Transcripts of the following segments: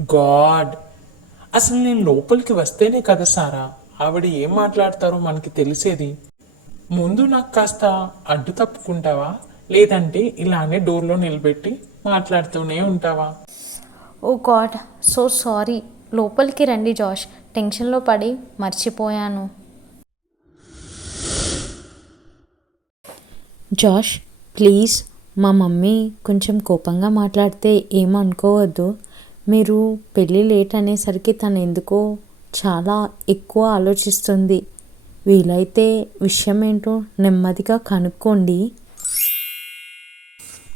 God. అసలు నేను లోపలికి వస్తేనే కదా సారా? ఆవిడ ఏం మాట్లాడతారో మనకి తెలిసేది. ముందు నాకు కాస్త అడ్డు తప్పుకుంటావా? లేదంటే ఇలానే డోర్లో నిలబెట్టి మాట్లాడుతూనే ఉంటావా? Oh god so sorry. లోపలికి రండి జాష్. టెన్షన్లో పడి మర్చిపోయాను. జాష్ ప్లీజ్ మా మమ్మీ కొంచెం కోపంగా మాట్లాడితే ఏమనుకోవద్దు. మీరు పెళ్ళి లేట్ అనేసరికి తను ఎందుకో చాలా ఎక్కువ ఆలోచిస్తుంది. వీలైతే విషయం ఏంటో నెమ్మదిగా కనుక్కోండి.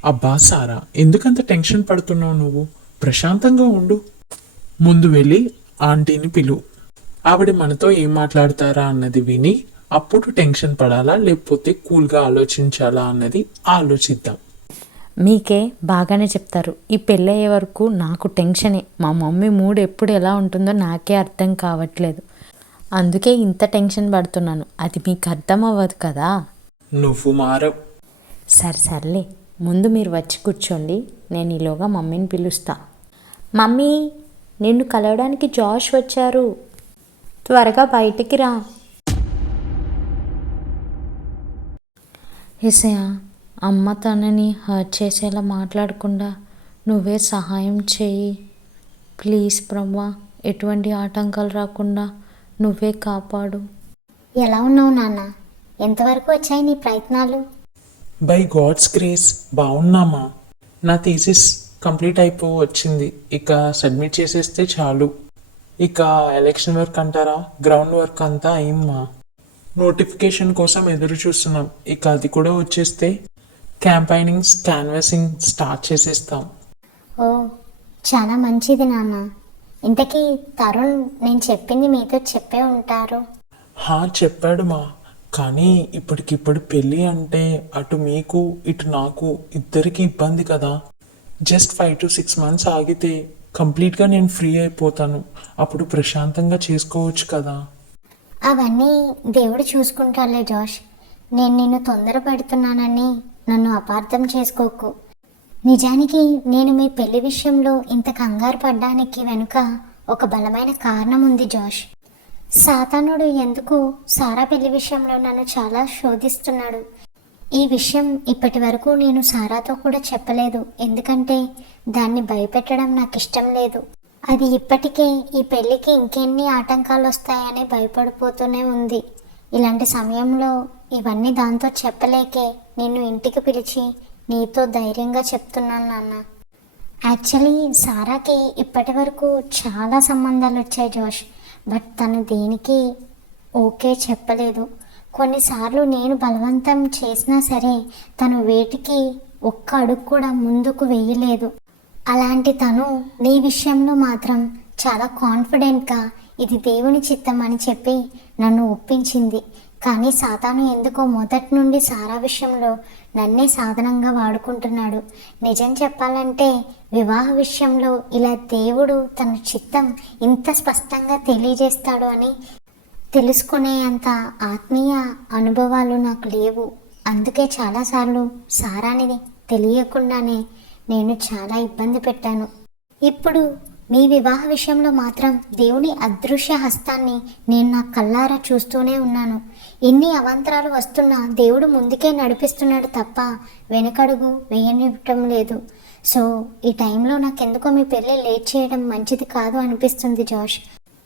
అబ్బా సారా ఎందుకంత టెన్షన్ పడుతున్నావు నువ్వు? ప్రశాంతంగా ఉండు. ముందు వెళ్ళి ఆంటీని పిలు. ఆవిడ మనతో ఏం మాట్లాడతారా అన్నది విని అప్పుడు టెన్షన్ పడాలా లేకపోతే కూల్గా ఆలోచించాలా అన్నది ఆలోచిద్దాం. మీకే బాగానే చెప్తారు. ఈ పెళ్ళి అయ్యే వరకు నాకు టెన్షనే. మా మమ్మీ మూడ్ ఎప్పుడు ఎలా ఉంటుందో నాకే అర్థం కావట్లేదు. అందుకే ఇంత టెన్షన్ పడుతున్నాను. అది మీకు అర్థం అవ్వదు కదా? నువ్వు మారవ్. సరే సర్లే. ముందు మీరు వచ్చి కూర్చోండి. నేను ఈలోగా మమ్మీని పిలుస్తా. మమ్మీ నిన్ను కలవడానికి జాష్ వచ్చారు. త్వరగా బయటికి రా. ఎసయ అమ్మ తనని హర్ట్ చేసేలా మాట్లాడకుండా నువ్వే సహాయం చేయి. ప్లీజ్ బ్రహ్మ ఎటువంటి ఆటంకాలు రాకుండా నువ్వే కాపాడు. ఎలా ఉన్నావు నాన్న? ఎంతవరకు వచ్చాయి నీ ప్రయత్నాలు? బై గాడ్స్ గ్రేస్ బాగున్నామా? నా థీసిస్ కంప్లీట్ అయిపో వచ్చింది. ఇక సబ్మిట్ చేసేస్తే చాలు. ఇక ఎలక్షన్ వర్క్ అంటారా? గ్రౌండ్ వర్క్ అంతా అయిందమ్మా నోటిఫికేషన్ కోసం ఎదురు చూస్తున్నాం. ఇక అది కూడా వచ్చేస్తే క్యాంపైనింగ్స్ క్యాన్వాసింగ్ స్టార్ట్ చేసేస్తాం. ఓ చాలా మంచిది నాన్న. ఇంతకీ తరుణ్ నేను చెప్పింది మీతో చెప్పే ఉంటారు. హా చెప్పాడు మా. కానీ ఇప్పటికిప్పుడు పెళ్ళి అంటే అటు మీకు ఇటు నాకు ఇద్దరికి ఇబ్బంది కదా. Just five to six months ఆగితే కంప్లీట్గా నేను ఫ్రీ అయిపోతాను. అప్పుడు ప్రశాంతంగా చేసుకోవచ్చు కదా. అవన్నీ దేవుడు చూసుకుంటాడులే జోష్. నేను నిన్ను తొందర పెడుతున్నానని నన్ను అపార్థం చేసుకోకు. నిజానికి నేను మీ పెళ్ళి విషయంలో ఇంత కంగారు పడ్డానికి వెనుక ఒక బలమైన కారణం ఉంది జోష్. సాతానుడు ఎందుకు సారా పెళ్ళి విషయంలో నన్ను చాలా శోధిస్తున్నాడు. ఈ విషయం ఇప్పటి వరకు నేను సారాతో కూడా చెప్పలేదు. ఎందుకంటే దాన్ని భయపెట్టడం నాకు ఇష్టం లేదు. అది ఇప్పటికే ఈ పెళ్ళికి ఇంకెన్ని ఆటంకాలు వస్తాయని భయపడిపోతూనే ఉంది. ఇలాంటి సమయంలో ఇవన్నీ దాంతో చెప్పలేకే నిన్ను ఇంటికి పిలిచి నీతో ధైర్యంగా చెప్తున్నాను నాన్న. యాక్చువల్లీ సారాకి ఇప్పటి వరకు చాలా సంబంధాలు వచ్చాయి జోష్ బట్ తను దేనికి ఓకే చెప్పలేదు. కొన్నిసార్లు నేను బలవంతం చేసినా సరే తను వేటికి ఒక్క అడుగు కూడా ముందుకు వేయలేదు. అలాంటి తను నీ విషయంలో మాత్రం చాలా కాన్ఫిడెంట్గా ఇది దేవుని చిత్తం అని చెప్పి నన్ను ఒప్పించింది. కానీ సాతాను ఎందుకో మొదటి నుండి సారా విషయంలో నన్నే సాధనంగా వాడుకుంటున్నాడు. నిజం చెప్పాలంటే వివాహ విషయంలో ఇలా దేవుడు తన చిత్తం ఇంత స్పష్టంగా తెలియజేస్తాడు అని తెలుసుకునే అంత ఆత్మీయ అనుభవాలు నాకు లేవు. అందుకే చాలాసార్లు సారాని తెలియకుండానే నేను చాలా ఇబ్బంది పెట్టాను. ఇప్పుడు మీ వివాహ విషయంలో మాత్రం దేవుని అదృశ్య హస్తాన్ని నేను నా కల్లారా చూస్తూనే ఉన్నాను. ఎన్ని అవాంతరాలు వస్తున్నా దేవుడు ముందుకే నడిపిస్తున్నాడు తప్ప వెనకడుగు వేయనివ్వటం లేదు. సో ఈ టైంలో నాకెందుకో మీ పెళ్ళి లేట్ చేయడం మంచిది కాదు అనిపిస్తుంది జోష్.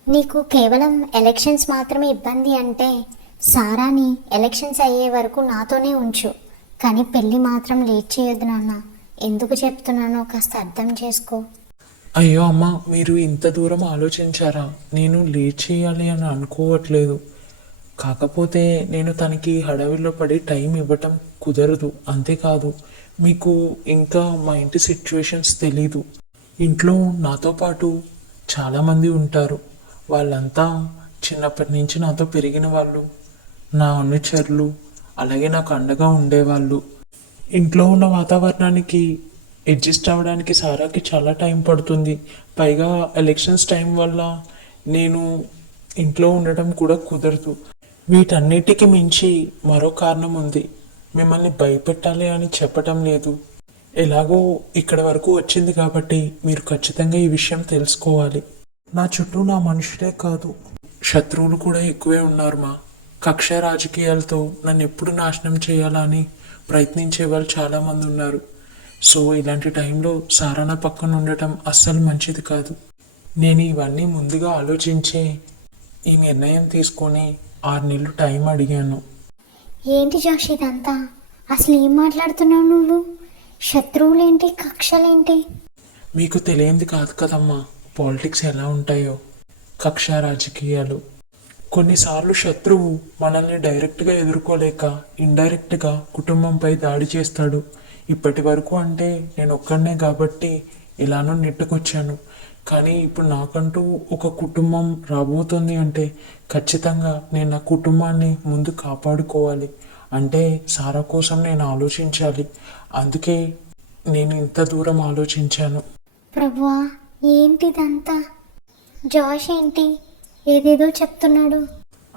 నీకు కేవలం ఎలక్షన్స్ మాత్రమే ఇబ్బంది అంటే సారాని ఎలక్షన్స్ అయ్యే వరకు నాతోనే ఉంచు. కానీ పెళ్ళి మాత్రం లేట్ చేయొద్దు నాన్న. ఎందుకు చెప్తున్నానో కాస్త అర్థం చేసుకో. అయ్యో అమ్మ మీరు ఇంత దూరం ఆలోచించారా? నేను లేట్ చేయాలి అని అనుకోవట్లేదు. కాకపోతే నేను తనకి హడావిలో పడి టైం ఇవ్వటం కుదరదు అంతేకాదు మీకు ఇంకా మా ఇంటి సిచ్యువేషన్స్ తెలీదు. ఇంట్లో నాతో పాటు చాలామంది ఉంటారు. వాళ్ళంతా చిన్నప్పటి నుంచి నాతో పెరిగిన వాళ్ళు నా అనుచరులు అలాగే నాకు అండగా ఉండేవాళ్ళు. ఇంట్లో ఉన్న వాతావరణానికి అడ్జస్ట్ అవ్వడానికి సారాకి చాలా టైం పడుతుంది. పైగా ఎలక్షన్స్ టైం వల్ల నేను ఇంట్లో ఉండటం కూడా కుదరదు. వీటన్నిటికి మించి మరో కారణం ఉంది. మిమ్మల్ని భయపెట్టాలి అని చెప్పటం లేదు. ఎలాగో ఇక్కడ వరకు వచ్చింది కాబట్టి మీరు ఖచ్చితంగా ఈ విషయం తెలుసుకోవాలి. నా చుట్టూ నా మనుషులే కాదు. శత్రువులు కూడా ఎక్కువే ఉన్నారు మా. కక్ష రాజకీయాలతో నన్ను ఎప్పుడు నాశనం చేయాలని ప్రయత్నించే వాళ్ళు చాలామంది ఉన్నారు. సో ఇలాంటి టైంలో సారాన పక్కన ఉండటం అస్సలు మంచిది కాదు. నేను ఇవన్నీ ముందుగా ఆలోచించే ఈ నిర్ణయం తీసుకొని ఆరు నెలలు టైం అడిగాను. ఏంటి జోష్ ఇదంతా? అసలు ఏం మాట్లాడుతున్నావు నువ్వు? శత్రువులేంటి? కక్షలేంటి? మీకు తెలియంది కాదు కదమ్మా పాలిటిక్స్ ఎలా ఉంటాయో కక్ష రాజకీయాలు. కొన్నిసార్లు శత్రువు మనల్ని డైరెక్ట్గా ఎదుర్కోలేక ఇండైరెక్ట్గా కుటుంబంపై దాడి చేస్తాడు. ఇప్పటి వరకు అంటే నేను ఒక్కడనే కాబట్టి ఇలానో నెట్టుకొచ్చాను. కానీ ఇప్పుడు నాకంటూ ఒక కుటుంబం రాబోతుంది అంటే ఖచ్చితంగా నేను నా కుటుంబాన్ని ముందు కాపాడుకోవాలి. అంటే సారా కోసం నేను ఆలోచించాలి. అందుకే నేను ఇంత దూరం ఆలోచించాను. ప్రభువా ఏంటిదంతా? జాష్ ఏంటి? ఏదేదో చెప్తున్నాడు.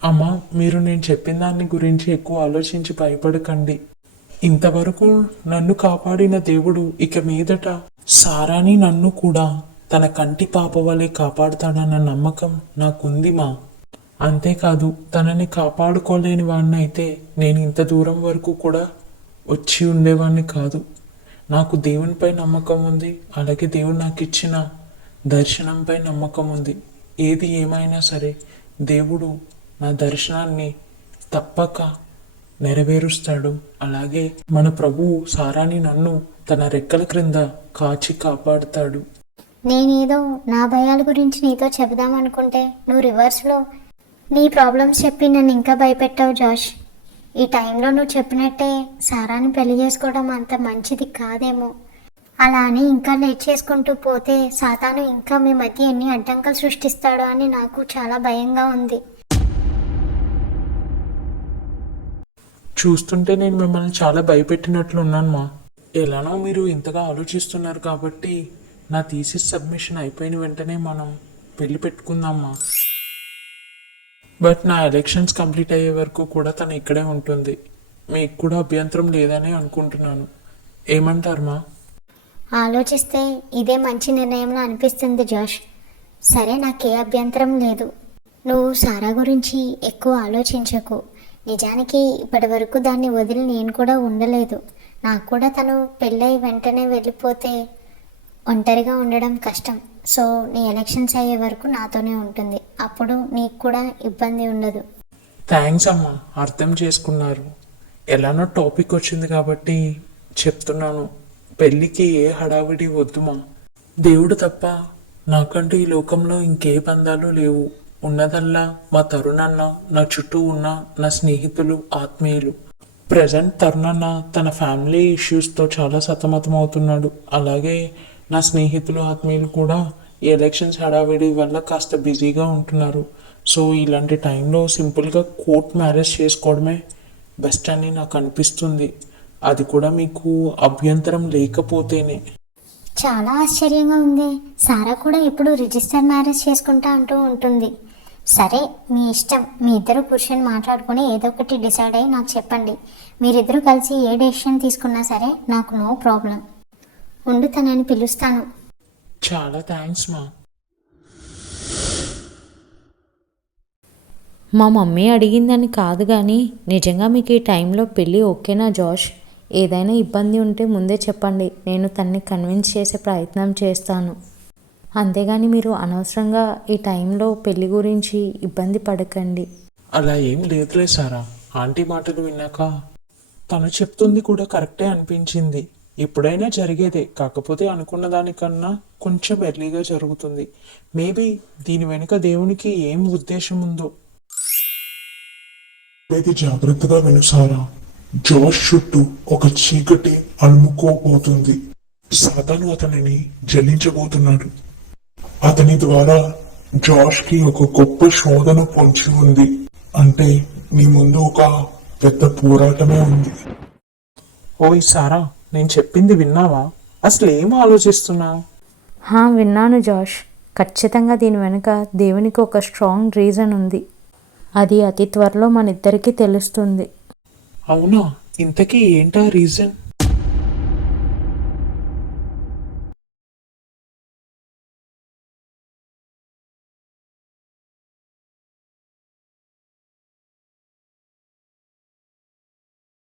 అమ్మా మీరు నేను చెప్పిన దాని గురించి ఎక్కువ ఆలోచించి భయపడకండి. ఇంతవరకు నన్ను కాపాడిన దేవుడు ఇక మీదట సారాని నన్ను కూడా తన కంటి పాప వలె కాపాడుతాడన్న నమ్మకం నాకుంది మా. అంతేకాదు తనని కాపాడుకోలేని వాడినైతే నేను ఇంత దూరం వరకు కూడా వచ్చి ఉండేవాడిని కాదు. నాకు దేవునిపై నమ్మకం ఉంది అలాగే దేవుడు నాకు ఇచ్చిన దర్శనంపై నమ్మకం ఉంది. ఏది ఏమైనా సరే దేవుడు నా దర్శనాన్ని తప్పక నెరవేరుస్తాడు. అలాగే మన ప్రభువు సారాని నన్ను తన రెక్కల క్రింద కాచి కాపాడుతాడు. నేనేదో నా భయాల గురించి నీతో చెబుదాం అనుకుంటే నువ్వు రివర్స్లో నీ ప్రాబ్లమ్స్ చెప్పి నన్ను ఇంకా భయపెట్టావు జాష్. ఈ టైంలో నువ్వు చెప్పినట్టే సారాని పెళ్ళి చేసుకోవడం అంత మంచిది కాదేమో. అలా అని ఇంకా లేట్ చేసుకుంటూ పోతే సాతాను ఇంకా మీ మధ్య ఎన్ని అడ్డంకులు సృష్టిస్తాడో అని నాకు చాలా భయంగా ఉంది. చూస్తుంటే నేను మిమ్మల్ని చాలా భయపెట్టినట్లు ఉన్నాను మా. ఎలానో మీరు ఇంతగా ఆలోచిస్తున్నారు కాబట్టి నా థీసిస్ సబ్మిషన్ అయిపోయిన వెంటనే మనం పెళ్ళి పెట్టుకుందామా బట్ నా ఎలక్షన్స్ కంప్లీట్ అయ్యే వరకు కూడా తను ఇక్కడే ఉంటుంది. మీకు కూడా అభ్యంతరం లేదనే అనుకుంటున్నాను. ఏమంటారు మా? ఆలోచిస్తే ఇదే మంచి నిర్ణయంలో అనిపిస్తుంది జోష్. సరే నాకే అభ్యంతరం లేదు. నువ్వు సారా గురించి ఎక్కువ ఆలోచించకు. నిజానికి ఇప్పటి వరకు దాన్ని వదిలి నేను కూడా ఉండలేదు. నాకు కూడా తను పెళ్ళై వెంటనే వెళ్ళిపోతే ఒంటరిగా ఉండడం కష్టం. సో నీ ఎలక్షన్స్ అయ్యే వరకు నాతోనే ఉంటుంది. అప్పుడు నీకు కూడా ఇబ్బంది ఉండదు. థ్యాంక్స్ అమ్మా. అర్థం చేసుకున్నారు. ఎలానో టాపిక్ వచ్చింది కాబట్టి చెప్తున్నాను. పెళ్ళికి ఏ హడావిడి వద్దుమా దేవుడు తప్ప నాకంటూ ఈ లోకంలో ఇంకే బంధాలు లేవు. ఉన్నదల్లా మా తరుణన్న నా చుట్టూ ఉన్న నా స్నేహితులు ఆత్మీయులు. ప్రజెంట్ తరుణన్న తన ఫ్యామిలీ ఇష్యూస్తో చాలా సతమతం అవుతున్నాడు అలాగే నా స్నేహితులు ఆత్మీయులు కూడా ఈ ఎలక్షన్స్ హడావిడి వల్ల కాస్త బిజీగా ఉంటున్నారు. సో ఇలాంటి టైంలో సింపుల్గా కోర్ట్ మ్యారేజ్ చేసుకోవడమే బెస్ట్ అని నాకు అనిపిస్తుంది. అది కూడా మీకు అభ్యంతరం లేకపోతేనే. చాలా ఆశ్చర్యంగా ఉంది. సారా కూడా ఇప్పుడు రిజిస్టర్ మ్యారేజ్ చేసుకుంటా అంటూ ఉంటుంది. సరే మీ ఇష్టం. మీ ఇద్దరు కూర్చొని మాట్లాడుకొని ఏదో ఒకటి డిసైడ్ అయ్యి నాకు చెప్పండి. మీరిద్దరూ కలిసి ఏ డెసిషన్ తీసుకున్నా సరే నాకు నో ప్రాబ్లం. ఉండు తనని పిలుస్తాను. చాలా థ్యాంక్స్ మా. మా మమ్మీ అడిగిందని కాదు కానీ నిజంగా మీకు ఈ టైంలో పెళ్ళి ఓకేనా జాష్? ఏదైనా ఇబ్బంది ఉంటే ముందే చెప్పండి. నేను తన్ని కన్విన్స్ చేసే ప్రయత్నం చేస్తాను. అంతేగాని మీరు అనవసరంగా ఈ టైంలో పెళ్ళి గురించి ఇబ్బంది పడకండి. అలా ఏం లేదులే సారా. ఆంటీ మాటలు విన్నాక తను చెప్తుంది కూడా కరెక్టే అనిపించింది. ఎప్పుడైనా జరిగేదే. కాకపోతే అనుకున్న దానికన్నా కొంచెం ఎర్లీగా జరుగుతుంది. మేబీ దీని వెనుక దేవునికి ఏం ఉద్దేశం ఉందో. ఇది జాగ్రత్తగా వినుసారా జోష్ చుట్టూ ఒక చీకటి అలుముకోబోతుంది సాతాను అతనిని జల్లించబోతున్నాడు అతని ద్వారా జాష్కి ఒక గొప్ప శోధన పొంచి ఉంది. అంటే నీ ముందు ఒక పెద్ద పోరాటమే ఉంది. ఓయ్ సారా నేను చెప్పింది విన్నావా? అసలు ఏం ఆలోచిస్తున్నావు హా విన్నాను జాష్. ఖచ్చితంగా దీని వెనుక దేవునికి ఒక స్ట్రాంగ్ రీజన్ ఉంది. అది అతి త్వరలో మన ఇద్దరికీ తెలుస్తుంది. అవునా? ఇంతకీ ఏంటా రీజన్?